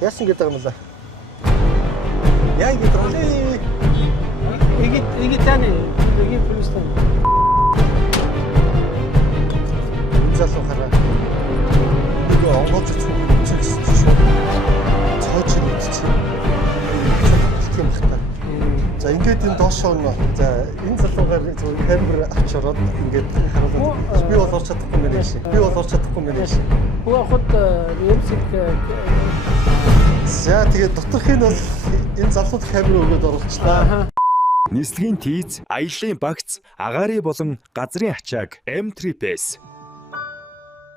Яасан гэдэг юм лээ. Яа гэдэг юм лээ. 이게 짜네. 이게 블루스톤. залуу хараа. Нөгөө онгоц чигсэн шүү. Цоочиг үтчих. Цоочиг юм байна. За ингээд энэ доошоо нь за энэ залуугаар зөв камер авч ороод ингээд харуулаад би бол орч чадахгүй мэн шин. Би бол орч чадахгүй мэн шин. هو خد يمسك. За тэгээд доторхын бол энэ залууд камер өгөөд оруулчлаа. Нислэгийн тийз, аяллаа багц, агаарын болон газрын ачааг M3PS.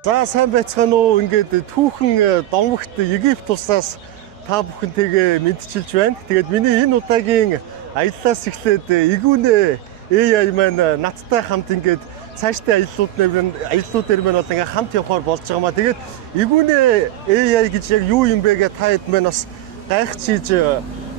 За сайн байцгаана уу? Ингээд түүхэн домогт Египт улсаас та бүхэнтэйгээ мэдчилж байна. Тэгээд миний энэ удаагийн аяллаас эхлээд игүүнэ AI маань надтай хамт ингээд цаашдаа аяллуудаар маань бол ингээд хамт явахаар болж байгаа маа. Тэгээд игүүнэ AI гэж яг юу юм бэ гэж та хэд маань бас гайхчихж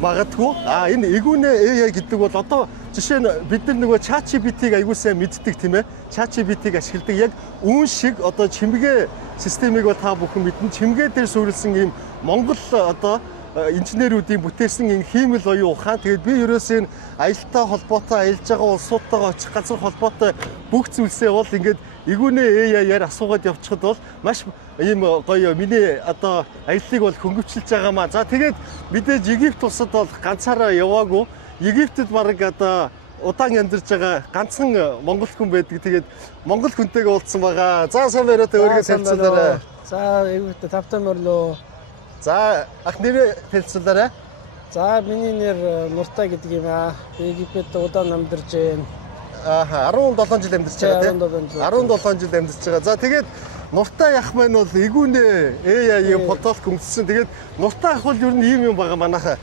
магадгүй. Энэ игүүнэ AI гэдэг бол одоо жишээ нь бид нар нөгөө ChatGPT-г аягүй сайн мэддэг тийм ээ. ChatGPT-г ашигладаг яг үүн шиг одоо чимгээ системийг бол та бүхэн мэднэ. Чимгээ дээр суурилсан ийм Монгол одоо инженеруудын бүтээсэн энэ хиймэл оюун ухаан. Тэгээд би ерөөсөө энэ аялалтай холбоотой аялж байгаа улсуудтайгаа очих газар холбоотой бүх зүйлсээ бол ингээд игүүнэ AI-аар асуугаад явчихад бол маш ийм гоё миний одоо аяллыг бол хөнгөвчлж байгаамаа. За тэгээд мэдээж Египт улсад бол ганцаараа яваагүй. Египтэд бараг одоо удаан амьдарч байгаа ганцхан монгол хүн байдаг. Тэгээд монгол хүнтэйгээ уулзсан байгаа. За сайн байраа та өөрийгөө танилцуулаарай. За Египт тавтан мөрлөө. За ах нэрээ танилцуулаарай. За миний нэр Нуртай гэдэг юм аа. Би Египтэд удаан амьдарч байна. 17 жил амьдарч байгаа тийм. 17 жил амьдарч байгаа. За тэгээд Нуртай ах маань бол игүүнэ AI-ийн подкаст хүндэсэн. Тэгээд Нуртай ах бол ер нь ийм юм байгаа манайхаа.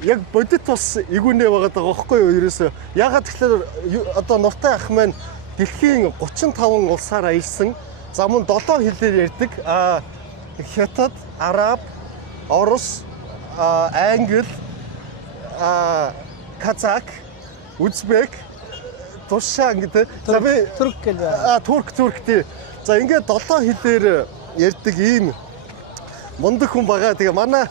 Яг бодит бас игүүнэ байгаа даа байхгүй юу ерөөсөө. Ягаад тэгэхээр одоо Нуртай ах маань дэлхийн 35 улсаар аялсан. За мөн 7 хэлээр ярьдаг. Хятад, Араб, Орос, Англи, Казак, Узбек, Туршан гэдэг. За би турк гэдэг. Турк тий. За ингээд 7 хэлээр ярьдаг ийм мундаг хүн байгаа. Тэгээ манай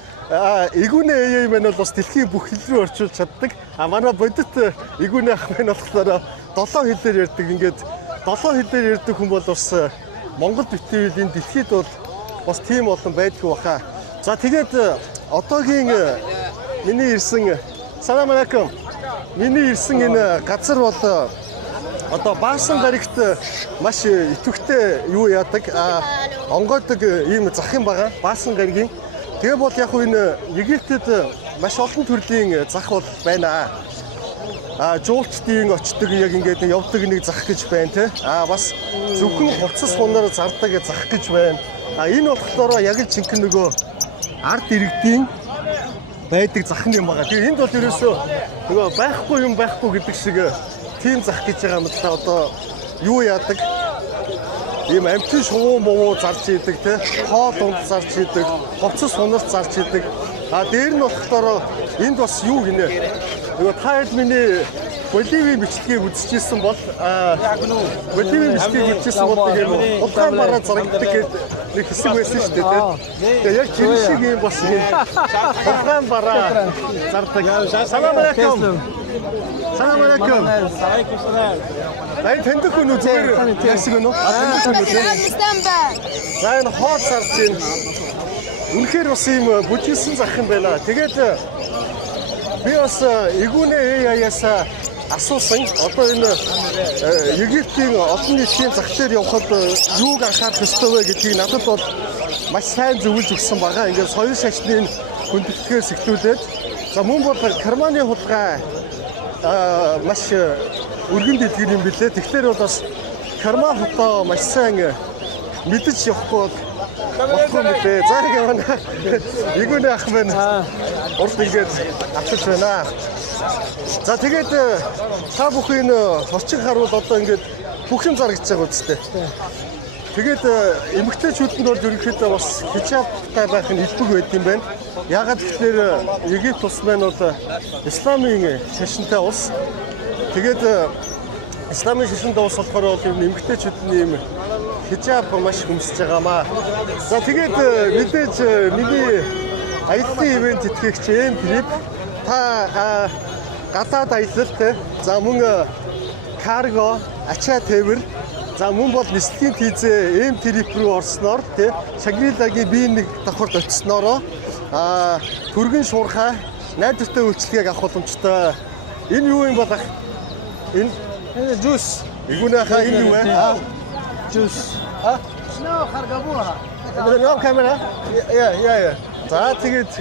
игүүнэ AI маань бол бас дэлхийн бүх хэл рүү орчуулж чаддаг. Манай бодит игүүнэ ах маань болохоор 7 хэлээр ярьдаг. Ингээд 7 хэлээр ярьдаг хүн бол бас Монгол битүүл энэ дэлхийд бол бас тийм олон байдгүй баха. За тэгээд одоогийн миний ирсэн салам алейкум. Миний ирсэн энэ газар бол одоо Баасан гарагт маш идэвхтэй юу яадаг онгойдог ийм зах юм байгаа. Баасан гарагийн. Тэгээ бол яг энэ Египтэд маш олон төрлийн зах бол байна. Жуулчдын очдог яг ингээд явдаг нэг зах гэж байна те. Бас зөвхөн хувцас хунаар зардаг зах гэж байна. Энэ болохоор яг л жинхэнэ нөгөө ард иргэдийн байдаг зах юм байгаа. Тэгээ энд бол ерөөсөө нөгөө байхгүй юм байхгүй гэдэг шиг тийм зах гэж байгаа юм л та одоо юу яадаг ийм амтны шувуу муу зарж идэг те хоол унд зарж идэг хувцас хунарт зарж идэг дээр нь болохоор энд бас юу гинэ нөгөө та хэд миний Боливийн бичлэгийг үзчихсэн бол Боливийн бичлэгийг үзчихсэн бол нэг юм улаан бараа зарагддаг нэг хэсэг байсан шүү дээ тэгээ яг тэр шиг юм бас улаан бараа зардаг. Салам алейкум. Салам алейкум. Ай тэндэг хүн үү зүгээр ясиг өнөө? Тэндэг хүн үү? За энэ хоол зарж байна. Үнэхээр бас ийм бүжгэлсэн зах юм байна. Тэгээд би бас игүүнэ AI-аас асуусан. Одоо энэ Египтийн олон нийтийн зах дээр явхад юуг анхаарах ёстой вэ гэдгийг надад бол маш сайн зөвлөж өгсөн байгаа. Ингээд соёл шашныг хүндэтгээс эхлүүлээд за мөн бол Карманы хулгай маш өргөн дэлгэр юм билээ. Тэгэхээр бол бас Карма хотоо маш сайн мэдэж явахгүй болохгүй мөлий. За ингэ игүүнэ ах маань урд ингээд авчиж байна. За тэгээд та бүхэн орчин харуул одоо ингээд бүх юм зарагдж байгаа үстэй. Тэгээд эмэгтэйчүүд нь бол ерөнхийдөө бас хижабтай байх нь хэлбэг байд юм байна. Ягаад гэвэл Египт улс маань бол исламын шашинтай улс. Тэгээд исламын шашинтай улс болохоор бол эмэгтэйчүүдний юм хижаб маш хүмсэж байгаамаа. За тэгээд мэдээж миний аяллаа ивент тэтгэгч M-Trip та гадаад аялал те. За мөн карго, ачаа тээвэр. За мөн бол нислэгийн тийзээ M-Trip рүү орсноор те. Шагрилагийн бие нэг давхарт очсноороо түргэн шуурхай найдвартай үйлчлэгийг авах боломжтой. Энэ юу юм бол ах? Энэ жус. игүүнийхээ энэ юу вэ? Жус. Нөгөө камера. Яа. За тэгээд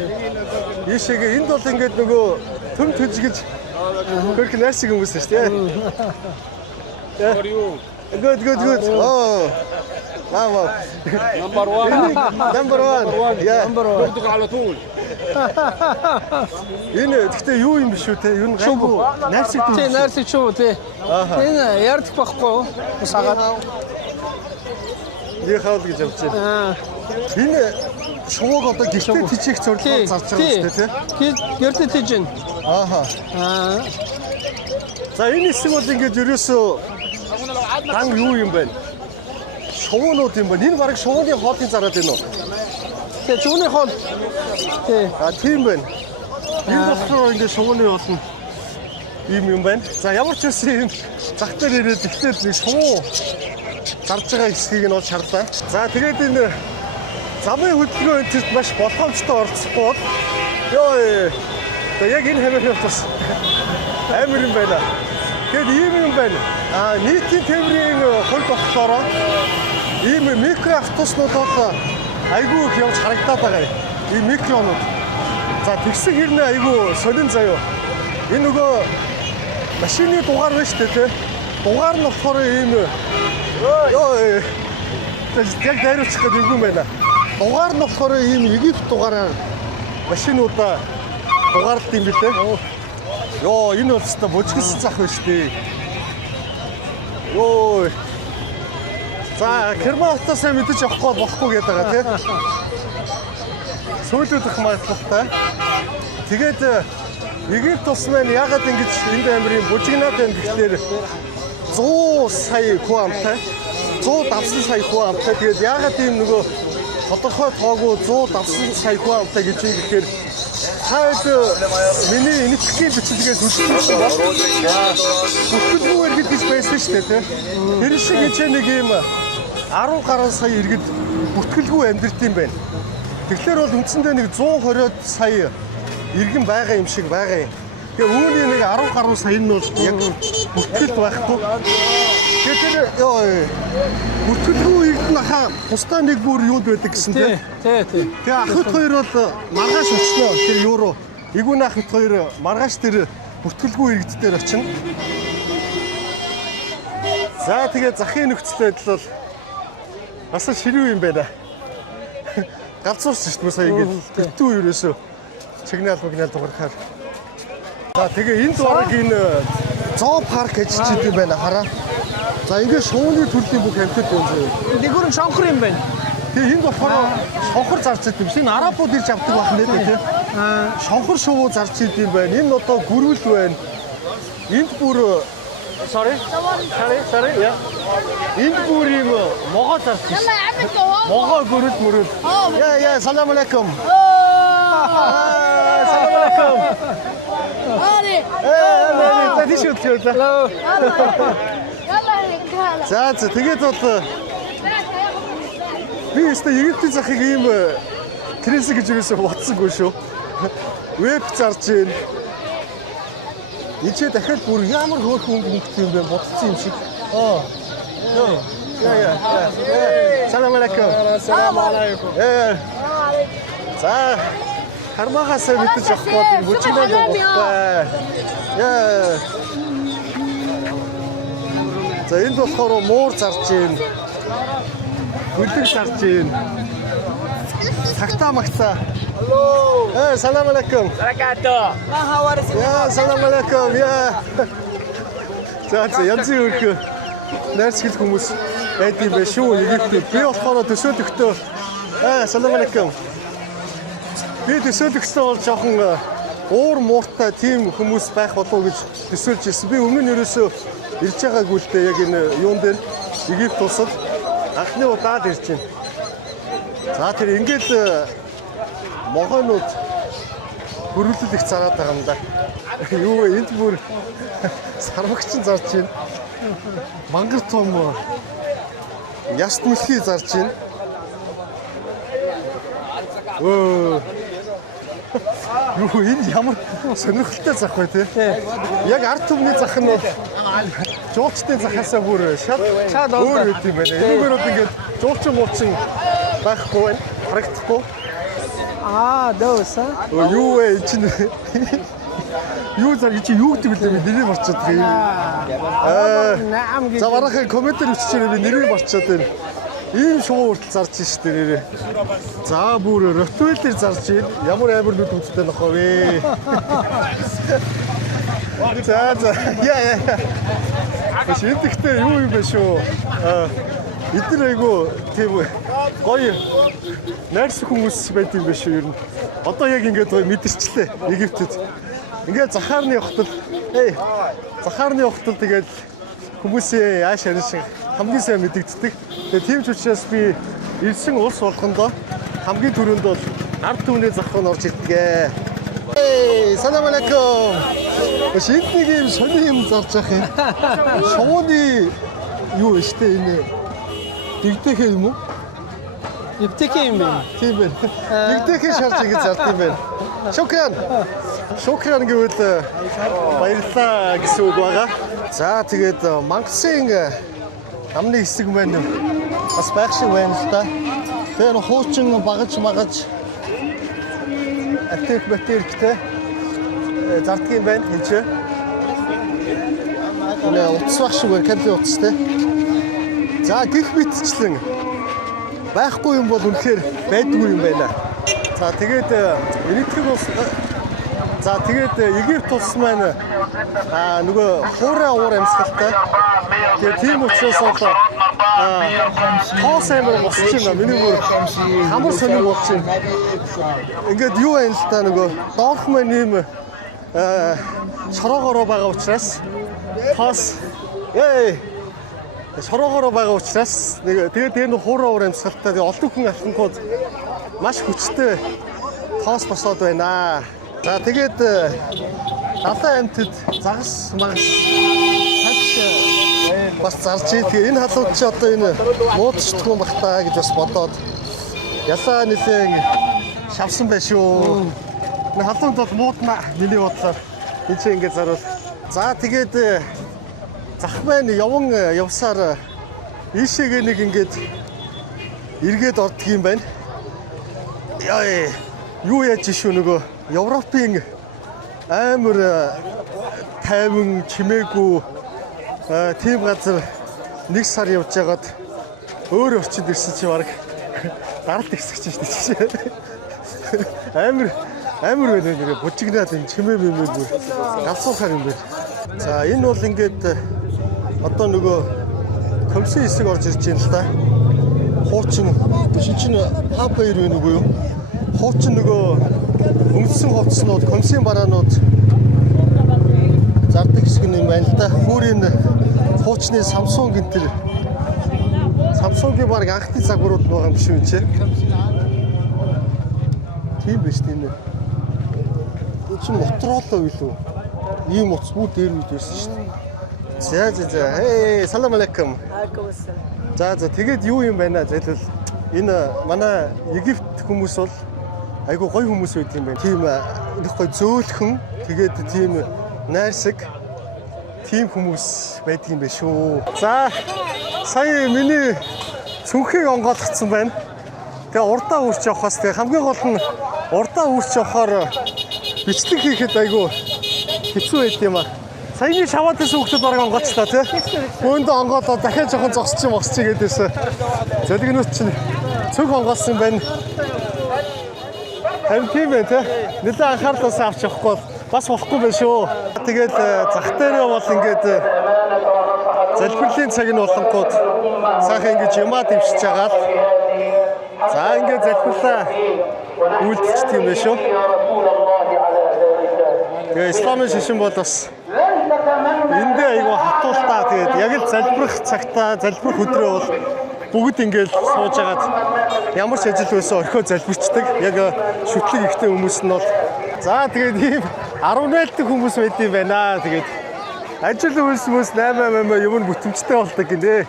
ийшээгээ энд бол ингээд нөгөө төм төжгөж хөрх найрсаг хүмүүс шүү дээ. Good. Oh. Wow. Number one. Yeah. نطق على طول. Энэ гэхдээ юу юм биш үү те? Юу гайгүй найрсаг Тэ төв. найрсаг шүү те. Энэ ярдах байхгүй юу? Усагаад. Би хаал гэж явж байна. Энэ шувууг одоо гихтээ тийчих зорилгоор зарж байгаа юм шүү дээ те? Гэртэ тийжин. Ааха. За энэ хэсэг бол ингээд ерөөсөө дан юу юм бэ? Шувуунууд юм байна. Энэ баг шувууны хоолын зараад байна уу? Тэ чууны хоол. Тэ. Тийм байна. Энэ болохоор ингээд шувууны болно юм байна. За ямар ч үсэн юм зах дээр ирээд ихтэй нэг шувуу зарж байгаа хэсгийг нь бол шаардаа. За тэгээд энэ замын хөдөлгөөн энтерт маш болгоомжтой оролцохгүй бол ёо. За яг энэ хамаарх бас амар юм байна. Тэгэд ийм юм байна. Нийтийн тээврийн хувьд болохоор ийм микро автобуснууд бол айгүй их явж харагдаад байгаа. Ийм микронууд. За тэгсэн хэрнээ айгүй солин заяо. Энэ нөгөө машины дугаар байна шүү дээ, тэ. Дугаар нь болохоор ийм ёо. Яг дайруулчих гэдэг юм байна. Дугаар нь болохоор ийм Египт дугаараар машинуудаа дугаарлт юм билээ. Ёо, энэ бол өстой бужигс зах байна шүү дээ. Ёо. За, Кермаутаа мэдэж явахгүй болохгүй гэдэг байгаа тий. Сөүлүүдэх магадлалтай. Тэгээд Египт улс маань яагаад ингэж энд амирын бужигнаад байна гэхлээр 100 сая хүн амтай, 100 давсан сая хүн амтай. Тэгээд яагаад ийм нөгөө тодорхой тоогүй 100 давсан сая хүн амтай гэж юм гэхээр хаад миний энэтхэгийн бичлэгээс үлдсэн байна. Бүхэлдээ иргэд гэж байсан шүү дээ. Тэр шиг хичээ нэг юм 10 гаруй сая иргэд бүтгэлгүй амьдрт юм байна. Тэгэхээр бол үндсэндээ нэг 120 сая иргэн байгаа юм шиг байгаа юм. Тэгээ үүний нэг 10 гаруй сая нь бол яг бүтгэлт байхгүй. Тэгэхээр бүтгэлгүй иргэн хаа тусдаа нэг бүр юуд байдаг гэсэн тийм. Тэ. Тэгээ ахт хоёр бол маргааш очихноо тэр юуруу. Игүүн ахт хоёр маргааш тэр бүтгэлгүй иргэд дээр очино. За тэгээ захын нөхцөл байдал бол бас ширүү юм байна. Галзуурсан шүү дээ сая ингэж битүү ерөөсөө сигнал дуурахаар. За тэгээ энэ дуурайг энэ зоо парк гэж чийд юм байна хараа. За ингэ шууны төрлийн бүх амьтад байна. Дэгүрэн шонхор юм байна. Тэгээ энд болохоор шонхор зарж идэв. Энэ арабууд ирж авдаг байх нэ тийм. Шонхор шувуу зарж идэв юм байна. Энэ одоо гөрүүл байна. Энд бүр sorry. Yeah. Энд бүр юм могоо зарж байна. Могоо гөрүүл мөрөөл. Yeah, салам алейкум. Салам алейкум. За тэгээд бол би өөртөө Египтийн захыг ийм кресэг гэж юусэн бодсонгүй шүү. Веб зарж гин. Ичээ дахиад бүр ямар хөөрхөн хөнгөлт юм бэ бодсон юм шиг. Yeah. Салам алейкум. Салам алейкум. За хармахаас мэдэж авахгүй бүжигнаа болохгүй. Яа. За энд болохоор муур зарж гин. Бүлэг зарж гин. Цагтаа магтаа. Hello. Салам алейкум. Баракато. Яа, салам алейкум. Яа. За янз бүрийн найрсгал хүмүүс байдсан байх шүү. Египтэд би болохоор төсөөлөгтөө салам алейкум. Би төсөөлөгчтэй бол жоохон уур мууртай тийм хүмүүс байх болов уу гэж төсөөлж ирсэн. Би өмнө нь ерөөсөө ирж байгаагүй л дээ яг энэ юун дээр Египт улсад анхны удаад ирж байна. За тэр ингээд могойнууд хөрвүүлэл их зараад байгаа юм да. Юу вэ? Энд бүр сармагч зарж байна. Мангар том яст мөлхий зарж байна. Өө. Юу энэ ямар сонирхолтой зах бай тээ. Яг ард түмний зах нь бол жуулчдын захаасаа бүр шал өөр үт юм байна. Энэгээр бол ингээд жуулчин муучин байхгүй байна. Харагдахгүй. Дөөс аа. Юу вэ чинь юу зэрэг чи юу гэдэг вэ? Нэрийг марчаад байгаа юм. За маргахан комментэр өччихээр би нэрийг марчаад байна. Ийм шувуу хүртэл зарж штэ нэрээ. За бүр ротвейлэр зарж байна. Ямар амар нүд үзтэй нөхөө вэ? За. Яа. Шинэтгэвтэй юу юм бэ шүү? Эдгээр айгу тийм гоё найрс хүмүүс байт юм биш үү ер нь. Одоо яг ингээд гоё мэдэрчлээ Египтэд. Ингээд захаарны явахтал тэгээд хүмүүсийн яаш харин шиг хамгийн сайн мэдэгддэг. Тэгээд тийм ч учраас би ирсэн улс болгондоо хамгийн түрүүнд бол ард түмний зах руу орж ирдэг. Салам алейкум. Шинэ нэг юм сони юм зарж ах юм. Шувууны юу вэ штэ энэ дигтэхэ юм уу? Ивтэхэ юм бэ? Тийм байна. Дигтэхэ шарж ингэ зард юм байна. Шукран гэвэл баярлалаа гэсэн үг байгаа. За тэгээд мангасын амны хэсэг маань бас байх шиг байна л да. Тэр хуучин багаж атэк батэрхтэй зарддаг юм байна энэ ч. Энэ утас байх шиг байна, кафе утастай. За гих битчлэн байхгүй юм бол үнэхээр байдгүй юм байна. За тэгээд Эритрэг улс Египт улс маань нөгөө хуурай уур амьсгалтай. Тэгээд тийм учраас бол тоос амир босч юм. Миний бүр хамар сонир болж байна. Ингээд юу байна л та нөгөө доолх маань ийм шороогоороо байгаа учраас тоос шороогоороо байгаа учраас тэгээд тэр нэг хуурай уур амьсгалтай олон хүн алханхууд маш хүчтэй тоос босоод байна. За тэгээд далайн амьтад загас магас бас зарж ий. Тэгээ энэ халууд чи одоо энэ муудчихдаг юм бах таа гэж бас бодоод ялаа нэлээд шавсан байх шүү. Энэ халууд бол муудна миний бодлоор энэ чи ингэ заруул. За тэгээд зах маань явсаар ийшээгээ нэг ингээд эргээд ордог юм байна. Яа юу яаж шүү нөгөө Европын амар тайван чимээгүй тийм газар нэг сар явж байгаад өөр орчинд ирсэн чи баг даралт ихсэж штэ чи. Амар байна нэг бужигнаад энэ чимээ мэмээ бүр галсуухаар юм байна. За энэ бол ингээд одоо нөгөө комиссын хэсэг орж ирж байна л да. Хуучин чинь хап хоёр вэ нүгөө юу? Хуучин нөгөө өмссөн хувцснууд, комиссын бараанууд зардаг хэсэг юм байна л да. Бүрийн хуучны Samsung гэнтэр Samsung-ийн баг анхны загварууд байгаа юм шиг үү? Тийм биш тийм ээ. Энэ чинь Motorola юу? Ийм утас бүр дээр үед байсан шүү дээ. За. Салам алейкум. За тэгээд юу юм байна? Зөвхөн энэ манай Египт хүмүүс бол айгу гоё хүмүүс байт юм байна. Тийм их гоё зөөлхөн тэгээд тийм найрсаг тийм хүмүүс байдаг юм байна шүү. За сая миний цүнхийг онгойлгоцсон байна. Тэгээ урдаа үрч явахаас тэгээ хамгийн гол нь урдаа үрч явахаар бичлэг хийхэд айгу хэцүү байт юм аа. Саяны шаваад байсан хүмүүс бараг онгоцлоо тий. Өөндөө онгоолоо дахиад жоохон зогсчих гэдээсэн. Зөлгнүүд чинь цүнх онгоолсон байна. Харин тийм ээ тий. Нэлээд анхаарлаас авч явахгүй бас болохгүй байх шүү. Тэгээд зах дээрээ бол ингээд залбирлын цаг нь болонгууд сайхан ингэж юмаа дэвшиж байгаа л. За ингээд залбирлаа үйлдэлчдэг юм байна шүү. Тэгээ исламын шишин бол бас эндээ айгүй хатуултаа тэгээд яг л залбирах цагтаа залбирах өдрөө бол бүгд ингээд сууж агаад ямар ч ажил байсан орхио залбирчдаг. Яг шүтлэг ихтэй хүмүүс нь бол за тэгээд ийм 18 дэх хүмүүс байд юм байна. Тэгээд ажил үйлс 8 юм бүтэмжтэй болдог гинэ.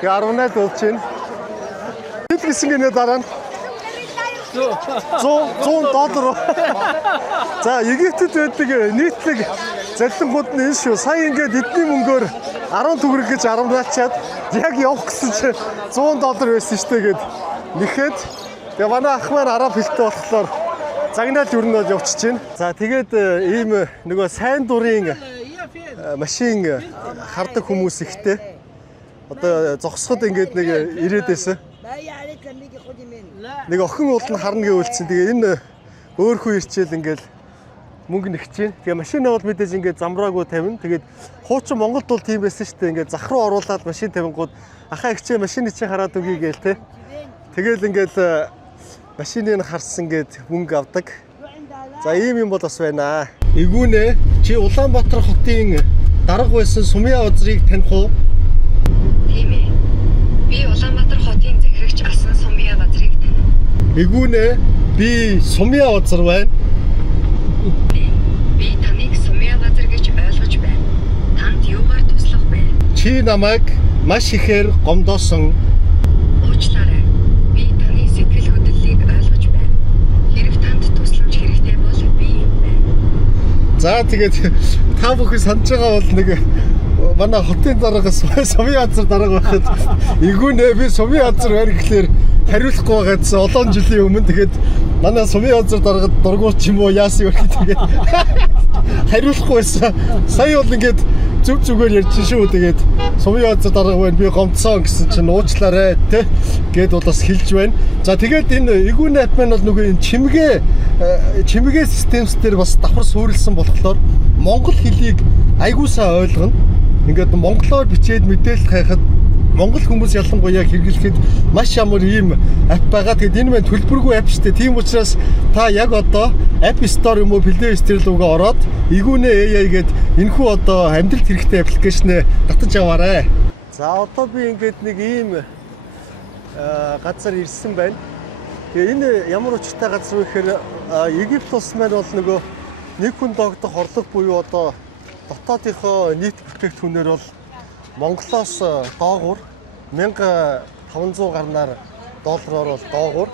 Тэгээ 18 болж байна. Хэд гисэн гинэ дараа нь $100. За Египтэд байдаг нийтлэг залхингууд нь энэ шүү. Сая ингээд эдний мөнгөөр 10 төгрөг гэж 10 наачаад яг явах гэсэн чинь $100 байсан шүү дээ гэд нэхэд. Тэгээ манай ах маань араб хэлтэй болохоор загнаал юу нь бол явчихж байна. За тэгээд ийм нөгөө сайн дурын машин хардаг хүмүүс ихтэй. Одоо зогсоход ингээд нэг ирээд байсан. Нэг охин уул нь харна гэвэлцэн. Тэгээ энэ өөрхөө ирчээл ингээд мөнгө нэгч чинь. Тэгээ машинаа бол мэдээж ингээд замраагүй тавина. Тэгээд хуучин Монголд бол тийм байсан шүү дээ. Ингээд зах руу оруулаад машин тавингууд ахаа ихчээ машины чинь хараад үгүй гээл те. Тэгэл ингээд машиныг харсан гээд мөнгө авдаг. За ийм юм бол бас байна. Игүүнэ чи Улаанбаатар хотын дарга байсан Сумья Озрыг таних уу? Тийм ээ. Би Улаанбаатар хотын захирагч асан Сумья Озрыг таних. Игүүнэ би Сумья Озр байна. Би таныг Сумья Озр гэж ойлгож байна. Танд юугаар туслах вэ? Чи намайг маш ихээр гомдоосон. Уучлаарай. Би таны сэтгэл хөдлөлийг ойлгож байна. Хэрэг танд тусламж хэрэгтэй бол би юм байна. За тэгээд та бүхэн санаж байгаа бол нэг манай хотын дарга Сумья Озр дарга байхад игүүнэ би Сумья Озр байна гэхлээр хариулахгүй байгаадсан олон жилийн өмнө тэгээд манай Сумья Озр даргад дургууч юм уу яасан юм тэгээд хариулахгүй байсан. Сая бол ингээд зүг зүгээр ярьж шүү. Тэгээд Сумья Озр дарга байна би гомдсон гэсэн чинь уучлаарай те гэд бол бас хэлж байна. За тэгээд энэ игүүнэ ап маань бол нөгөө энэ чимгээ системс дээр бас давхар суурилсан болохоор монгол хэлийг айгуусаа ойлгоно. Ингээд монголоор бичээд мэдээлэл хайхад монгол хүмүүс ялангуяа хэрэглэхэд маш ямар ийм ап байгаа. Тэгэд энэ маань төлбөргүй ап шүү дээ. Тийм учраас та яг одоо App Store юм уу Play Store руугаа ороод игүүнэ AI гээд энэхүү одоо амьдралд хэрэгтэй аппликейшнээ татаж аваарай. За одоо би ингээд нэг ийм газар ирсэн байна. Тэгээ энэ ямар учиртай газар вэ гэхээр Египт улс маань бол нөгөө нэг хүн догдох орлого буюу одоо дотоодынхоо нийт бүтээгдэхүүнээр бол Монголоос доогуур 1500 гарнаар доллараар бол доогуур.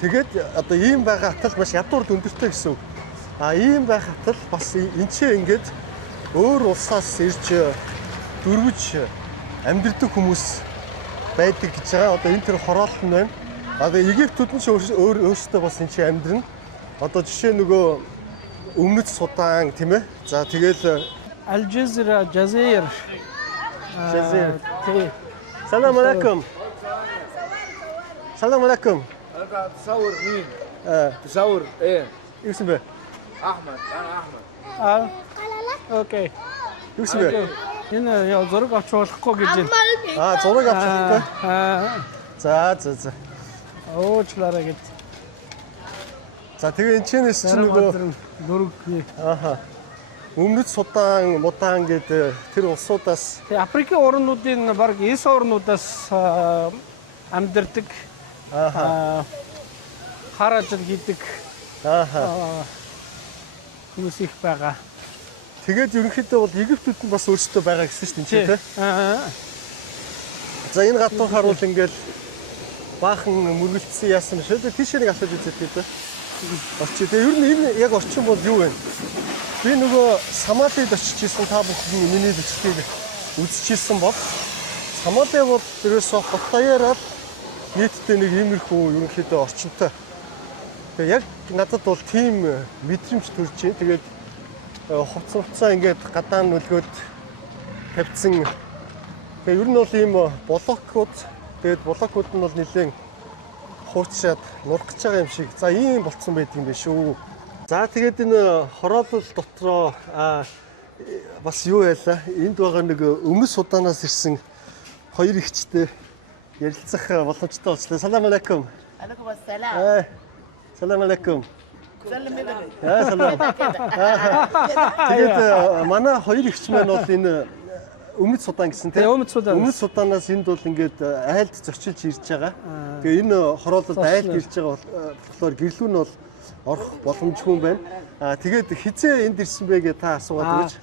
Тэгээд одоо ийм байгаа атал маш ядуур өндөртэй гэсэн үг. Ийм байх атал бас энчээ ингээд өөр улсаас ирж дөрвөж амьдардаг хүмүүс байдаг гэж байгаа. Одоо энэ төр хороолт нь байна. Одоо Египтүүд нь ч өөрсдөө бас энэ чинь амьдрна. Одоо жишээ нөгөө өмнөд Судан тийм ээ. За тэгэл Алжир, Жазир. Салам алейкум. Салам алейкум. تصور مين؟ تصور ايه؟ Юу юм бэ? احمد انا احمد. Окей. Юу юм бэ? Энэ яа зураг авч болохгүй гэж байна. Зураг авч болохгүй. За. Уучлаарай гэж. За тэгээ энэ чэнэс чинь нөгөө дөрөв. өмнөд Судан, Мудан гэдэг тэр улсуудаас Тэгээ Африкийн орнуудын баг 9 орнуудаас амьдардаг. Хар ажил хийдэг. Хүмүүс их байгаа. Тэгээд ерөнхийдөө бол Египтүүд нь бас өөрсдөө байгаа гэсэн шүү дээ тийм. За энэ гадуур харуул ингээл баахан мөргөлдсөн яасан биш үү? Тийш нэг асууж үзээд дээ. Орчин. Тэгээ ер нь энэ яг орчин бол юу вэ? Би нөгөө Сомалид очиж исэн та бүхэн миний бичлэгийг үзчихсэн бол Сомали бол ерөөсөө хотоороо нийтдээ нэг иймэрхүү ерөнхийдөө орчинтой. Тэгээ яг надад бол тийм мэдрэмж төрж байна. Тэгээд хувцсан ингээд гадаа нүлгөөд тавьсан. Тэгээ ер нь бол ийм блокууд тэгээд блокууд нь бол нэлээд хуурчаад нурах гэж байгаа юм шиг. За ийм болцсон байт юм биш үү. За тэгээд энэ хороолол дотроо бас юу байлаа? Энд байгаа нэг өмнөд Суданаас ирсэн хоёр ихчтэй ярилцах боломжтой болчихлоо. Салам алейкум. عليكم السلام. Салам алейкум. سلم عليك. Салам. Тэгээд манай хоёр ихч маань бол энэ Өмнөд Судан гэсэн тийм. Өмнөд Судан. Өмнөд Суданаас энд бол ингээд айлд зочилж ирж байгаа. Тэгээ энэ хороололд айлд ирж байгаа болохоор гэрлүү нь бол орох боломжгүй юм байна. Тэгээд хизээ энд ирсэн бэ гэж та асуугаад өгөөч.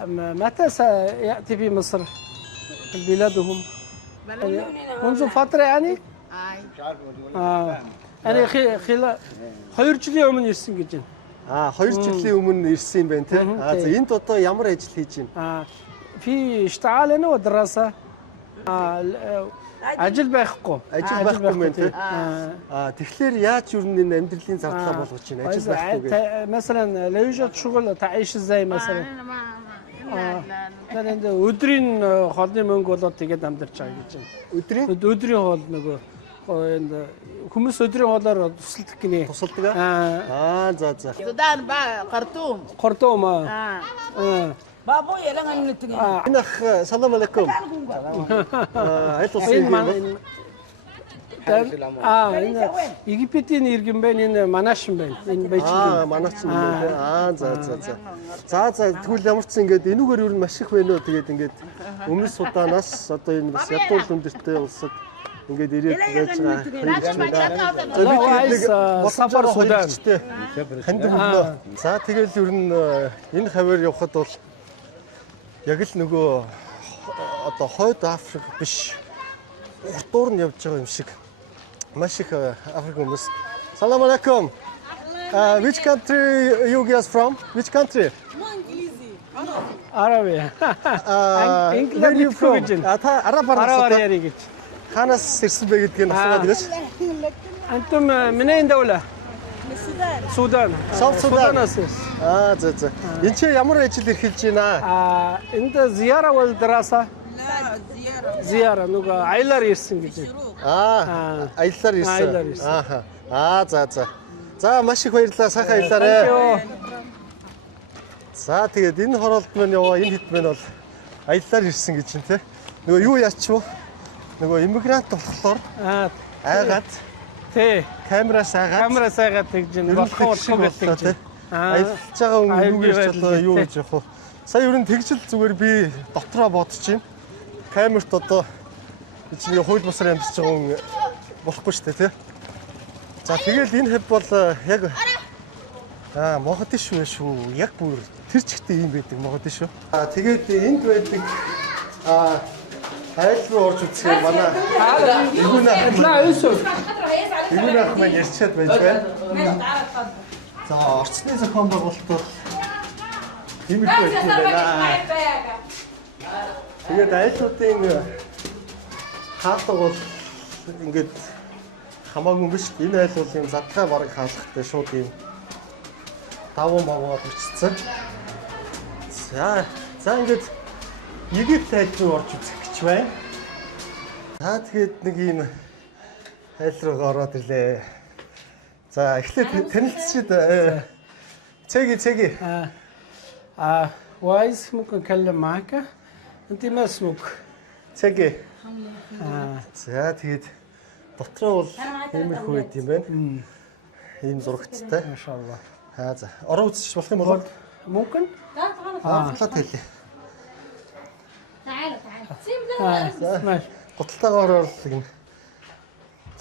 متى سيأتي في مصر بلادهم؟ منذ فترة يعني؟ يعني خلال 2 жилийн өмнө ирсэн гэж байна. 2 жилийн өмнө ирсэн юм байна тийм. За энд одоо ямар ажил хийж байна? في اشتغال هنا ودراسة. ажил байхгүй. Ажил байхгүй юм тийм. Тэгэхээр яаж юу нэг амьдралын зардлаа болгож байна? Ажил байхгүй гэж. مثلا لا يوجد شغل تعيش ازاي مثلا. Тэгээд өдрийн хоолны мөнгө болоод тэгээд амьдарч байгаа гэж байна. Өдрийн хоол нөгөө энд хүмүүс өдрийн хоолоор тусалдаг гинэ. Тусалдаг. За. Судан ба Хартум. Хартум. Бабу ялаган нэтгэ. Инах салам алейкум. энэ Египетийн иргэн байна, энэ Манаш байна. Энэ Бээжин. Манаш юм байна. За тэгвэл ямар ч ингэж энүүгээр юу маш их байна уу тэгээд ингэж өмнөд Суданаас одоо энэ бас ядуул өндөртэй улсад ингэж ирээд байж байгаа. Сафар Судан. Ханд өглөө. За тэгэл ер нь энэ хавар явхад бол яг л нөгөө одоо хойд Африк биш урдуур нь явж байгаа юм шиг. Маш их Африк хүмүүс. Салам алейкум. Which country you guys from? Which country? Арабия. Where you from? Та арабаар яриг гэж. Ханаас ирсэн бэ гэдгийг асууад гэж. أنتم من أين دولة؟ من السودان. السودان. South Sudan. السودان. Энд чи ямар ажил эрхэлж байна? أنت زيارة ولا دراسة؟ لا زيارة. زيارة نوغا عيلار يرسن гэж. Аяллаар ирсэн. За маш их баярлалаа. Сайхан аяллаарай. За тэгээд энэ хороолт маань яваа энэ хэд мэн бол аяллаар ирсэн гэж юм те. Нөгөө юу яачих вэ? Нөгөө иммигрант болохоор айгаад тий камераас айгаад гэж болохгүй гэдэг чинь. Аялж байгаа хүн юу гэж болоо юу гэж явах вэ? Сая ер нь тэгжил зүгээр би дотроо бодчих юм. Камерт одоо чинь хууль бусаар амьдарч байгаа хүн болохгүй шүү дээ тий. За тэгэл энэ хэв бол яг Могадишо шүү. Яг бүр тэр чигтээ юм байдаг Могадишо. Тэгээд энд байдаг айл руу орж үзэхээр манай Игүнах маань ярьчаад байж байна. За орчны зохион байгуулалт бол тиймэрхүү юм байна. Тэгээд айлуудын хаалга бол ингээд хамаагүй юм биш. Энэ айл бол юм задгай бараг хаалгатай шууд юм даван баваад бичсэн. За ингээд Египт айл руу орж үзэх гэж байна. За тэгээд нэг юм айл руу ороод ирлээ. За эхлээд танилцчихэд цэги. وايز ممكن أكلم معك؟ أنت ما اسمك؟ цэги. За тэгээд дотроо бол иймэрхүү байд юм байна. Ийм зурагттай. ما شاء الله. За ороо үзчих болох юм болоо. ممكن؟ Гутлаад хэлье. ماشي. Гуталтайгаар оролцох юм.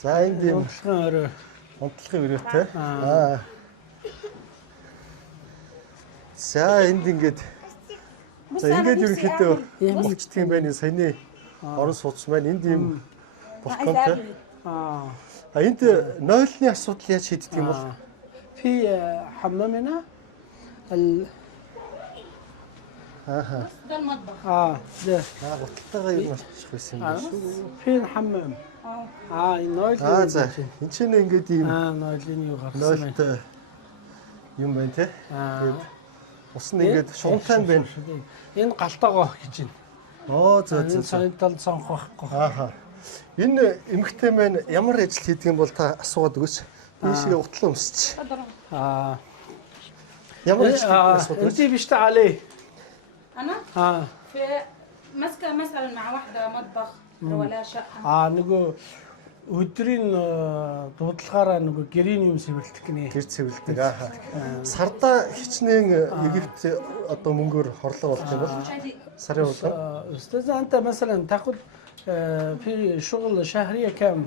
За энд юм شلون унтлагын өрөөтэй. За энд ингээд ерөнхийдөө болчдөг юм байна. Саяны орон сууц маань энд юм балконтой. Энд нойлны асуудал яаж шийддэг юм бол? في حمام هنا ده المطبخ. ده Гуталтайгаа юу марчих байсан юм бэ? فين حمام؟ نويل. За энэ чинь ингээд ийм نويلين يغرسون. нойлтой юм байна те. Ус нь ингээд шугамтай байна. Энэ галтагаа гэж байна. За. Санитал цонх байхгүй. Энэ эмэгтэй маань ямар ажил хийдэг юм бол та асууад өгөөч. Би шиг утлаа өмсч. Ямар ажил асууад انت بتشتغلي؟ أنا في ماسكة مثلا مع واحدة مطبخ ولا شقة. نقول Өдрийн дуудлагаараа нөгөө гэрийн юм сэвэрлдэг гинэ. Гэр цэвэрлдэг. Ааха. Сарда хичнээн Египт одоо мөнгөөр хорлоо болт юм бол сарын урд. أستاذ أنت مثلا تاخذ في شغل شهرية كم؟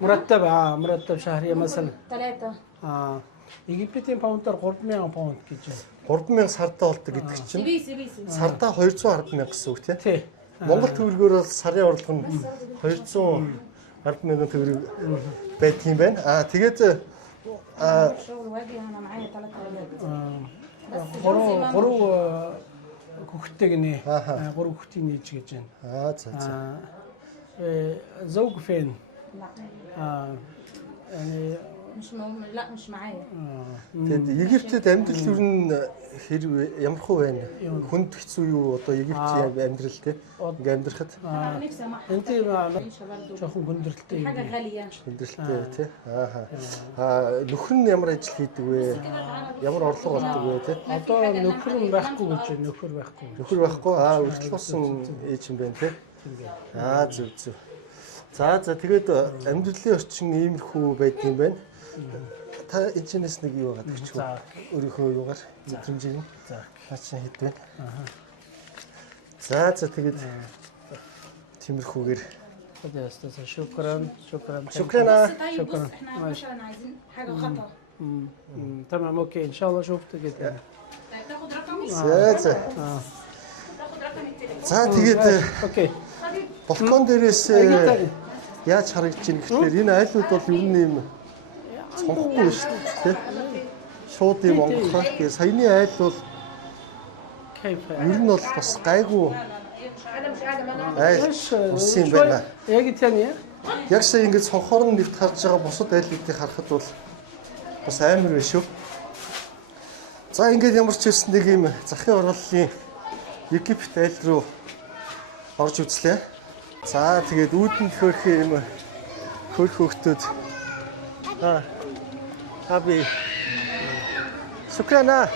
مرتب مرتب شهرية مثلا 3 Египтийн паунтаар 3,000 паунд гэж. 3,000 сарда болдог гэдэг чинь сарда 210,000 гэсэн үг тийм. Тий. Монгол төгрөгөөр бол сарын орлого нь 210,000 төгрөг байдаг юм байна. Тэгээд شغل واجي انا معايا 3 اولاد гурав хүүхэдтэй гинэ. Гурав хүүхдийн нээж гэж байна. за. زوج فين؟ لا يعني مش معايا Тэгээд Египтэд амьдрал юу н ямар хөө байна? Хүнд хэцүү юу одоо Египтийн амьдрал те? Ингээ амьдрахад انا نفسي امحي انت жоохон хүндрэлтэй. حاجه غاليه хүндрэлтэй те. Нөхөр нь ямар ажил хийдэг вэ? Ямар орлого олдог вэ те? Одоо нөхөр нь байхгүй гэж байна. Нөхөр байхгүй. Нөхөр байхгүй. Үргэлж болсон ээж юм байна те. Зөв. За тэгээд амьдралын орчин иймэрхүү байдаг юм байна. Та энэчнээс нэг юу байгаа гэж өөрийнхөө юугаар мэдрэмжийг нь хаач хийдвэ. За тэгээд тиймэрхүүгээр شكرا شكرا طيب بص احنا مثلا عايزين حاجه خطر تمام اوكي ان شاء الله شفت كده طيب تاخد رقمي за. تاخد رقم التليفون За тэгээд اوكي балкон дээрээс яаж харагдаж байна гэхээр энэ айлууд бол ер нь юм цонхгүй шүү дээ. Шууд юм онгохоо. Тэгээ саяны айл бол كيف ер нь бол бас гайгүй انا مش قاعده ما айл үсэн юм байна. яг тяния Яг сая ингэж цонхоор нь нэвт харж байгаа бусад айлуудыг харахад бол бас амар байна шүү. За ингээд ямар ч хэлсэн нэг юм захын орлолын Египт айл руу орж үзлээ. За тэгээд үүдэн хөрх юм хөрх хөхтөд аби шукрана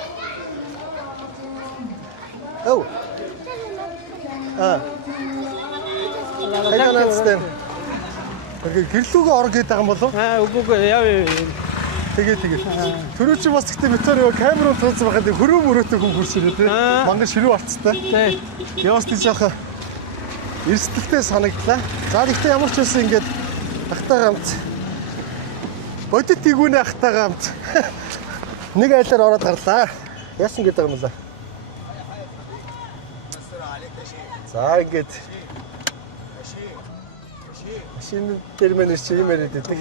хайнанастай гэрлүүгээ ор гэдэг юм болов? үгүй яа Тэгээд түрүү чи бас гэхдээ битээр юу камер руу туусан байхад хөрөө мөрөөтэй хүн хурс ирээ тий. Мангар ширүү арцтай. тий Яваас тийж яхаа эрсдэлтэй санагдлаа. За гэхдээ ямар ч байсан ингээд ахтайгаа хамт бодит игүүнэ ахтайгаа хамт нэг айлаар ороод гарлаа. Яасан гэдэг юм лээ. За ингээд машин терминал чи юм яриад байдаг.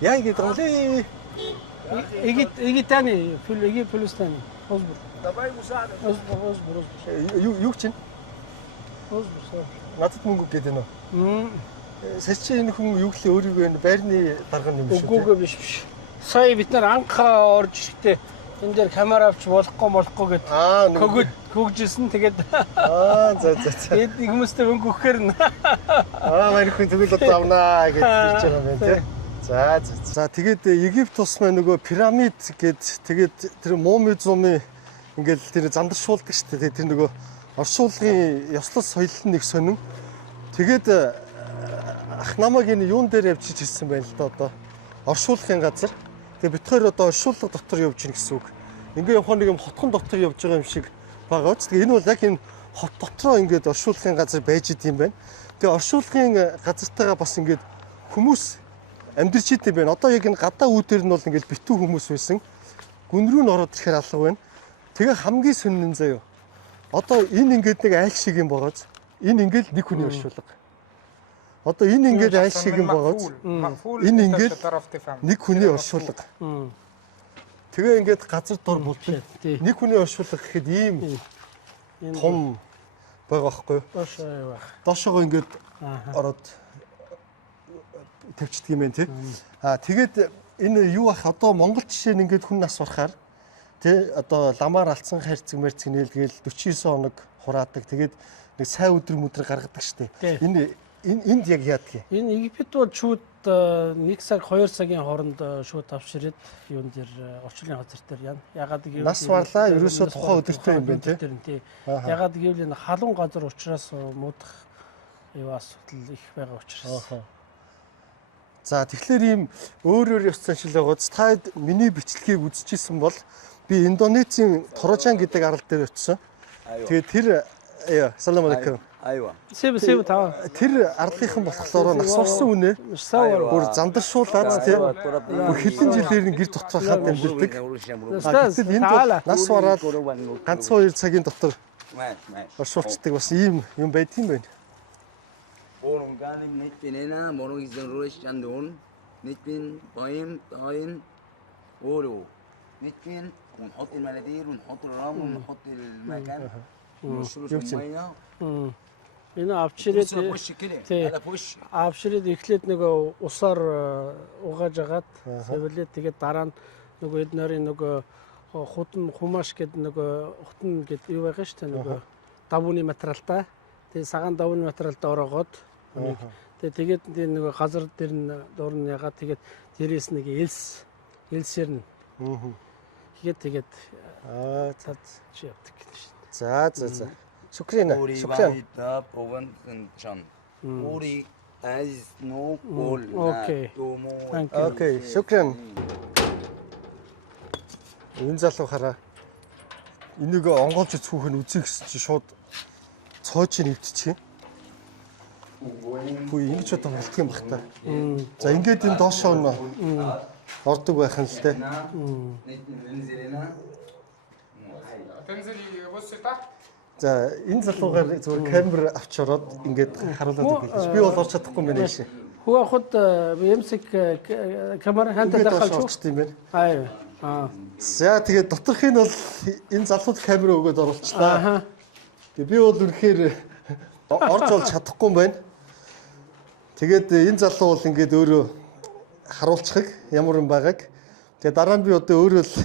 Яа ингээд юм лээ. اجي تاني يجي فلوس تاني اصبر Давай مساعدة. اصبر Юу чинь? اصبر Надад мөнгө гэдэг нь. Сая чи энэ хүн юу гэлээ өөрийгөө байрны дарга юм шүү. үгүй биш сая бид нар анхаа орж ирэхдээ энэ дээр камер авч болохгүй гэд хөгжүүлсэн тэгээд За. тэгээд хүмүүстэй мөнгө өгөхээр нь Манай хүн тэгвэл одоо авнаа гэж хэлж байгаа юм байна тий. За тэгээд Египт ус маань нөгөө пирамид гэд тэгээд тэр мумизумын ингээл тэр зандаршуулдаг шүү дээ. Тэр нөгөө оршуулгын ёслол соёл нэг сонин. Тэгээд ах намайг энэ юун дээр явчих хэлсэн байл л да одоо. Оршуулгын газар. Тэгээд битгээр одоо оршуулга дотор явж гин гэсэн үг. Ингээ явах нэг юм хотхон дотор явж байгаа юм шиг байгаа ч. Тэгээд энэ бол яг энэ хот дотроо ингээд оршуулгын газар байж идэм байна. Тэгээд оршуулгын газартайгаа бас ингээд хүмүүс амьдрч идэм байна. Одоо яг энэ гадаа үүдээр нь бол ингээд битүү хүмүүс байсан. Гүн рүү н ороод ирэхээр алга байна. Тэгээ хамгийн сонин заяа. Одоо энэ ингээд нэг айл шиг юм байгааз энэ ингээд нэг хүний оршуулга. Одоо энэ ингээд айл шиг юм байгааз энэ ингээд нэг хүний оршуулга. Тэгээ ингээд газар дор булбал нэг хүний оршуулга гэхэд ийм том байгаа байхгүй юу? Доошоо ингээд ороод тавьчихдаг юм байна тий. Тэгээд энэ юу ах одоо Монгол жишээ нь ингээд хүн нас барахаар тий одоо ламаар алдсан хайрцаг мэрцэг нээлгээл 49 хоног хураадаг. Тэгээд нэг сайн өдөр гаргадаг штеп. Энд яг яадаг юм. Энэ Египет бол шууд 1 цаг 2 цагийн хооронд шууд авчирээд юун дээр орчлын газар дээр ягаад гэвэл нас барлаа ерөөсөө тухайн өдөртөө юм байна тий. Ягаад гэвэл энэ халуун газар учраас муудах юу асуудал их байгаа учраас. За тэгэхээр ийм өөр ёс заншил байгааз та миний бичлэгийг үзчихсэн бол би Индонезийн Торожан гэдэг арал дээр очисон. Тэгээд тэр салам алейкум. ايوه Сэв таа. Тэр арлынхан болохоор нас орсон үнэ. Бүр зандаршуулаад тийм бүр хэдэн жилээр нь гэр дотор хаад амьдэрдэг. Гэтэл энд бол нас бараад ганц 2 цагийн дотор оршуулцдаг бас ийм юм байд юм байна. Borun ganim netpinena morun izden rush andun netpin بايم طاين اورو netpin ونحط المناديل ونحط الرمل ونحط المكان ونرش الميه Энэ авчирээд وش كده Тий. هذا في وش авчирээд эхлээд нөгөө усаар угааж агаад сэвлээд тэгээд дараа нь нөгөө эднэрийн нөгөө хутан хумаш гэдэг нөгөө хутан гэдэг юу байгаа шүү дээ нөгөө давууны материалтай. Тэгээд сагаан давууны материалтай ороогоод тэгээд нөгөө газар дээр нь доор нь ягаад тэгээд дээрээс нэг элсээр нь тэгээд цад чи явдаг гэж шүү дээ. За. Шүкрина. اوري Шүкран. بايتا بوغن شان اوري عايز نو كول Окей. Thank you. Окей, шүкран. Энэ залуу хараа. Энийг онгоолж цүүх нь үзье гэсэн чи шууд цоочийг нэвтчих юм. Хүү ингэж одоо болтго юм бах та. За ингээд энэ доошоо нь ордог байх нь л те. За энэ залуугаар зүгээр камер авч ороод ингээд харуулдаг гэж. Би бол орч чадахгүй юм байна шээ. Хүү хот ямсик камера хантаа дахалж орчд юм байна. Аа. За тэгээд доторх нь бол энэ залууд камера өгөөд оруулчлаа. Тэгээд би бол үнэхээр орж бол чадахгүй юм байна. Тэгээд энэ залуу бол ингээд өөрөө харуулчихаг ямар юм байгааг. Тэгээд дараа нь би одоо өөрөө л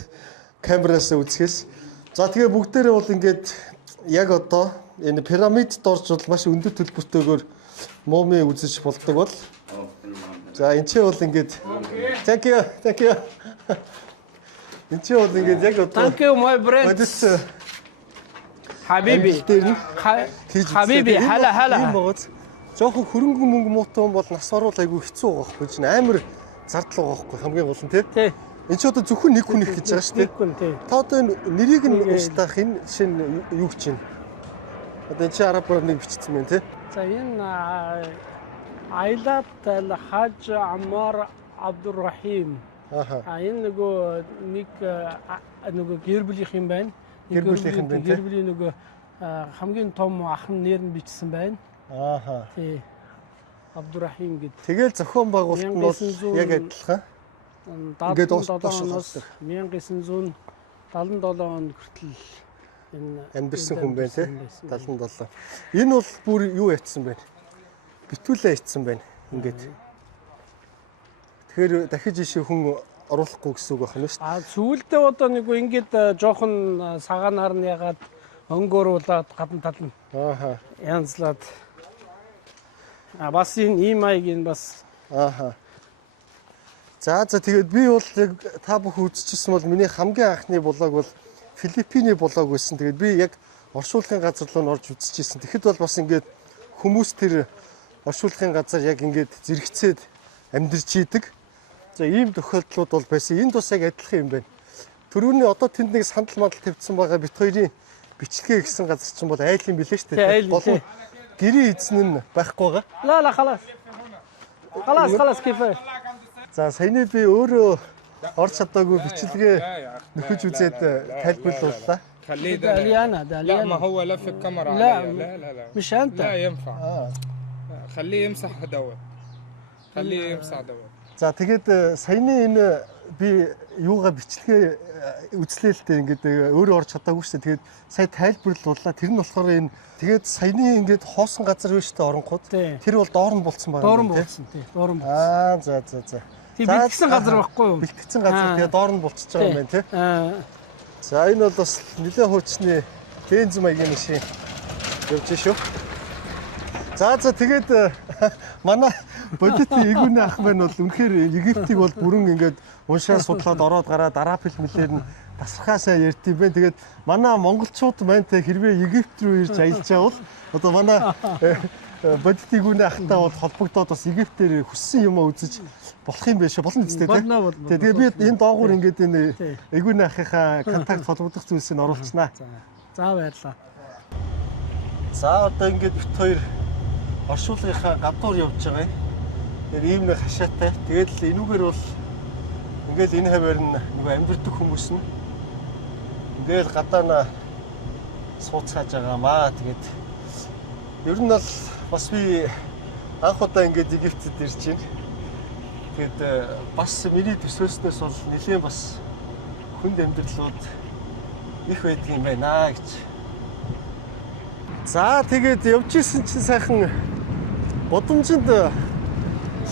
камераас үзэхээс. За тэгээд бүгдээрээ бол ингээд яг одоо энэ пирамидд орж бол маш өндөр төлбөртэйгээр муми үзэж болдог бол. За энэ ч бол ингээд thank you. Энэ ч бол ингээд яг одоо Thank you my friend. Хабиби. Хабиби хала. Ийм бооц. Жохон хөрөнгө мөнгө муутай хүн бол нас оруул айгүй хэцүү байгаа байхгүй чинь амар зардал байгаа байхгүй хамгийн гол нь тий. Энэ ч одоо зөвхөн нэг хүн их гэж байгаа шүү дээ. Та одоо энэ нэрийг нь уншдаах энэ жишээ нь юу гэж байна? Одоо энэ чи арабаар нэг бичсэн байна тий. За энэ Айлат Хаж Амар Абдуррахим. Энэ нөгөө гэр бүлийнх юм байна. Гэр бүлийн нөгөө хамгийн том ах нь нэр нь бичсэн байна. Тий. Абдуррахим гэдэг. Тэгэл зохион байгуулалт нь бол яг адилхан. Ингээд оноос 1977 онд хүртэл энэ амьдсан хүн байна тий 77. Энэ бол бүр юу яцсан байна? Битүүлээ ичсэн байна. Ингээд. Тэгэхээр дахиж ишээ хүн оруулахгүй гэсэн үг байна шүү дээ. Сүүлдээ одоо нэг ингээд жоохон сагаанаар нь ягаад өнгөөрүүлээд гадна тал нь. Янзлаад. Бас энэ ийм маяг энэ бас. За тэгээд би бол та бүх үзчихсэн бол миний хамгийн анхны блог бол Филиппиний блог байсан. Тэгээд би яг оршуулгын газар руу орж үзчихсэн. Тэгэхэд бол бас ингээд хүмүүс тэр оршуулгын газар яг ингээд зэрэгцээд амьдарч идэг. За ийм тохиолдлууд бол байсан. Энд бас яг адилхан юм байна. Төрөүний одоо тэнд нэг сандал мандал тавьсан байгаа бит хоёрын бичлэгээ гэсэн газар чинь бол айл юм билээ шүү дээ. Болон гэрийн эзэн нь байхгүй байгаа. Ла халаас. Халаас кифэ. За саяны би өөрөө орч чадаагүй бичлэгээ нөхөж үзээд тайлбарлууллаа. لا ما هو لف الكاميرا عليا لا مش انت لا ينفع خليه يمسح دوت خليه يمسح دوت. За тэгээд саяны энэ би юугаа бичлэгээ үзлээлтэй ингээд өөрөө орч чадаагүй шүү дээ. Тэгээд сая тайлбарлууллаа. Тэр нь болохоор энэ тэгээд саяны ингээд хоосон газар биш үү оронгууд. Тэр бол доор нь болцсон байгаа. Доор нь болцсон тий. Доор нь. За. Тийм бэлтгэсэн газар байхгүй юу? Бэлтгэсэн газар тэгээд доор нь болчихж байгаа юм байна тий. За энэ бол бас нэлээд хуучны бенз маягийн машин явж шүү. За тэгээд манай бодит игүүний ах маань бол үнэхээр Египтийг бол бүрэн ингээд уншаад судлаад ороод гараад дараа фильмлэр нь тасархаа сайн ярьд юм бэ. Тэгээд манай монголчууд мантай хэрвээ Египт рүү ирж аялж байгаа бол одоо манай бодит игүүний ахтай бол холбогдоод бас Египтээр хүссэн юм үзэж болох юм биш болно үстэй тийм. Тэгээд би энэ доогуур ингээд энэ игүүний ахынхаа контакт холбогдох зүйлсийг оруулчихнаа. За баярлалаа. За одоо ингээд бит хоёр оршуулгынхаа гадуур явж байгаа юм. Тэр ийм нэг хашаатай. Тэгээд л энүүгээр бол ингээд энэ хавар нь нөгөө амьдэрдэг хүмүүс нь ингээд гадаана сууцгааж байгаамаа. Тэгээд ер нь бол бас би анх удаа ингээд Египтэд ирж байна. Тэгээд бас миний төсөөснөөс бол нэлээд бас хүнд амьдралууд их байдаг юм байна гэж. За тэгээд явж исэн чинь сайхан Бодомжинд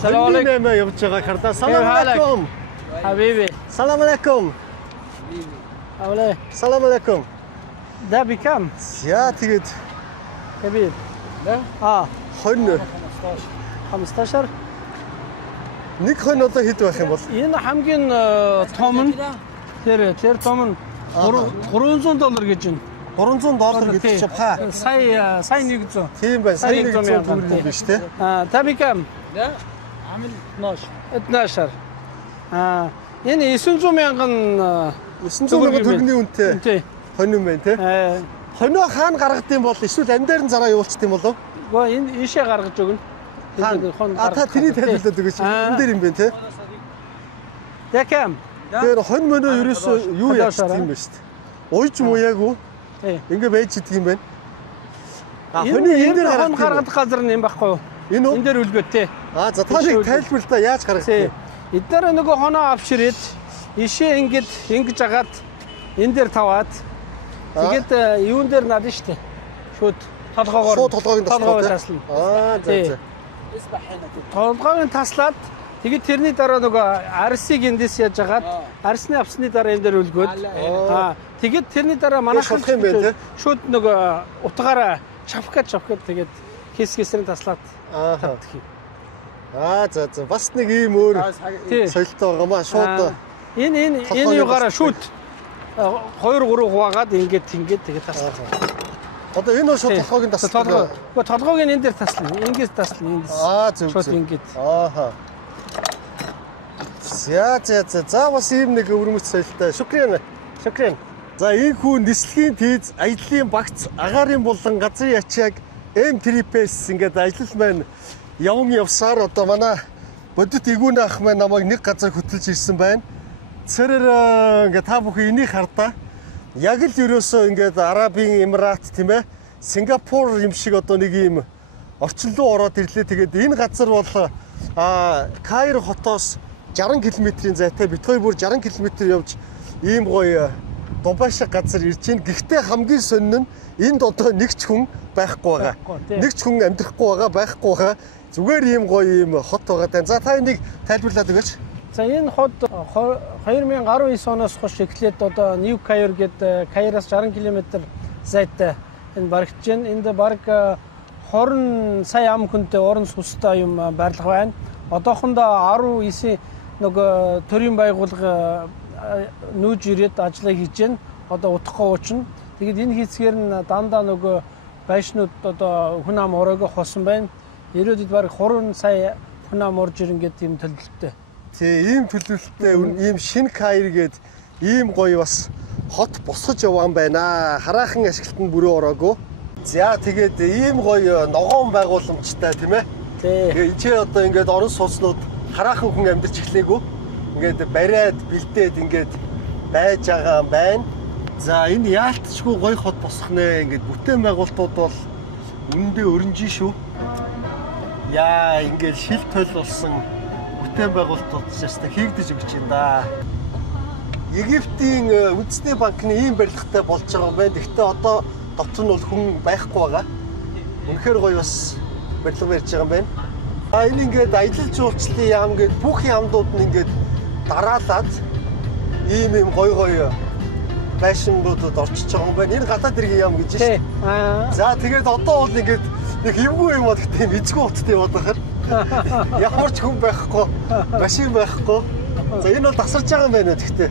салам алейкум явж байгаа хардаа. Салам алейкум. Хабиби. Салам алейкум. Авле. Салам алейкум. Да бикам. Яа тэгээд Хабиб. Да? хонь 15. нэг хонь одоо хэд байх юм бол? Энэ хамгийн том нь тэр том нь $300 гэж байна. $300 гэдэг чинь хаа? Сая 100. Тийм байна. Сая 100 төгрөг биш те. Табикам. Да? عامل 12. Энэ 900 мянган 900 мянган төгрөгийн үнэтэй тий. хонь юм байна те. Хонио хаана гаргадсан бол эсвэл амьдаар нь зараа явуулчихдээ болов? Гоо энэ ийшээ гаргаж өгнө. Та тэрий тайлбарлаад өгөөч. Энэ дээр юм байна те. Дэкам. Тэр хонь мөнөө ерөөсөө юу яаж тийм бэ шүү дээ. Уйж мууяагүй. Ингээ байж идэх юм байна. Хоны энэ дээр гаргах газар нь юм байхгүй юу? Энэ дээр үлгөөт те. За та нэг тайлбар та яаж гаргах вэ? Эдгээр нөгөө хоноо авчирээд ишээ ингэж агаад энэ дээр таваад тэгээд юун дээр надад штэ. Шууд толгоогоор толгоог таслана. За. Толгоог таслаад тэгээд тэрний дараа нөгөө арсыг эндээс яаж агаад арсны авсны дараа энэ дээр үлгөөд тэгээд тэрний дараа манайхан шууд нөгөө утгаараа чавхад тэгээд хэсгээс таслаад тавьдаг юм. За бас нэг ийм өөр соёлтой байгаа маа шууд энэ югаараа шууд 2-3 хуваагаад ингээд тэгээд таслах. Одоо энэ шууд толгойг нь таслах. Толгойг нь энэ дээр таслана. Ингээс таслана. Зөв. Шууд ингээд. За бас ийм нэг өвөрмөц соёлтой. Шүкрэн. За ийхүү нислэгийн тийз аяллаа багц агаарын болон газрын ячааг M3PS ингээд ажил маань явсаар одоо манай бодит игүүний ах маань намайг нэг газар хөтлөж ирсэн байна. Цэрэр ингээд та бүхэн энийг хардаа. Яг л ерөөсөө ингээд Арабын Эмират тийм ээ Сингапур юм шиг одоо нэг юм орчин руу ороод ирлээ. Тэгээд энэ газар бол Кайро хотоос 60 км-ийн зайтай бит хоёр бүр 60 км явж ийм гоё Дубай шиг газар ирж байна. Гэхдээ хамгийн сонин нь энд одоо нэг ч хүн байхгүй байгаа. Нэг ч хүн амьдрахгүй байгаа. Зүгээр ийм гоё ийм хот байгаа. За та энийг тайлбарлаад өгөөч. За энэ хот 2019 оноос хойш эхлээд одоо Нью Кайр гэдэг Кайраас 60 км зайтай энэ баригдж байна. Энд бараг 20 сая ам хүнтэй орон сустай юм барилга байна. Одоохондоо 19 нөгөө төрийн байгууллага нүүж ирээд ажиллаа хийж байна. Одоо утгагүй уучна. Тэгээд энэ хийцгээр нь дандаа нөгөө байшнууд одоо хүн ам ороогох болсон байна. Ирээдүйд бараг 30 сая хүн ам орж ирэн гэдэг юм төлөвлөлттэй. Ийм төлөвлөлттэй ийм шинэ Кайр гээд ийм гоё бас хот босгож яваан байна. Хараахан ашиглалтанд бүрөө ороогүй. За тэгээд ийм гоё ногоон байгууламжтай тийм ээ. Тэгээ чи одоо ингээд орон сууцнууд хараахан хүн амьдарч эхлэегүй. Ингээд бариад бэлдээд ингээд байж байгаа юм байна. За энэ яалтчгүй гоё хот босгох нэ. Ингээд бүтээн байгуулалтууд бол үнэндээ өрнжин шүү. Яа ингээд шил тойл болсон бүтээн байгуулалтууд ч хийгдэж өгч юм да. Египтийн үндэсний банкны ийм барилгатай болж байгаа юм байна. Гэхдээ одоо дотор нь бол хүн байхгүй байгаа. Үнэхээр гоё бас барилга барьж байгаа юм байна. Энэ ингээд аялал жуулчлалын яам гээд бүх яамдууд нь ингээд дараалаад ийм гоё байшингуудад орчиж байгаа юм байна. Энэ гадаад иргэн яам гэж шүү. За тэгээд одоо бол ингээд нэг хөвгүү юм бол гэдэг эзгүй уттай яваад байхаар ямар ч хүн байхгүй, машин байхгүй. За энэ бол тасарч байгаа юм байна гэхдээ.